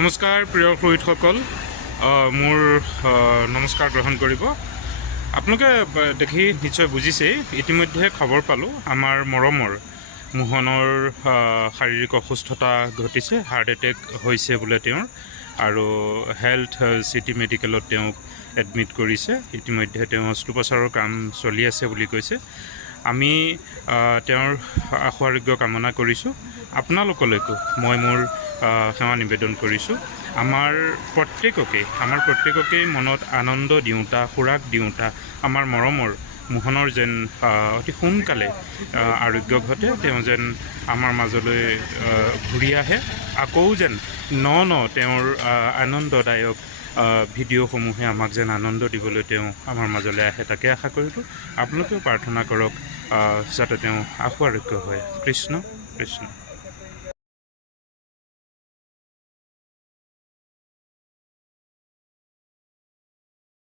নমস্কাৰ প্ৰিয় শহীদসকল, মোৰ নমস্কাৰ গ্ৰহণ কৰিব। আপোনালোকে দেখি নিশ্চয় বুজিছেই, ইতিমধ্যে খবৰ পালোঁ আমাৰ মৰমৰ মোহনৰ শাৰীৰিক অসুস্থতা ঘটিছে, হাৰ্ট এটেক হৈছে বোলে তেওঁৰ, আৰু হেল্থ চিটি মেডিকেলত তেওঁক এডমিট কৰিছে। ইতিমধ্যে তেওঁ অস্ত্ৰোপচাৰৰ কাম চলি আছে বুলি কৈছে। আমি তেওঁৰ আশু আৰোগ্য কামনা কৰিছোঁ। আপোনালোকলৈকো মই মোৰ সেৱা নিবেদন কৰিছোঁ। আমাৰ প্ৰত্যেককেই মনত আনন্দ দিওঁতা, খোৰাক দিওঁতা আমাৰ মৰমৰ মোহনৰ যেন অতি সোনকালে আৰোগ্য ঘটে, তেওঁ যেন আমাৰ মাজলৈ ঘূৰি আহে, আকৌ যেন তেওঁৰ আনন্দদায়ক ভিডিঅ'সমূহে আমাক যেন আনন্দ দিবলৈ তেওঁ আমাৰ মাজলৈ আহে, তাকে আশা কৰিলোঁ। আপোনালোকেও প্ৰাৰ্থনা কৰক যাতে তেওঁ আশু আৰোগ্য হয়। কৃষ্ণ কৃষ্ণ।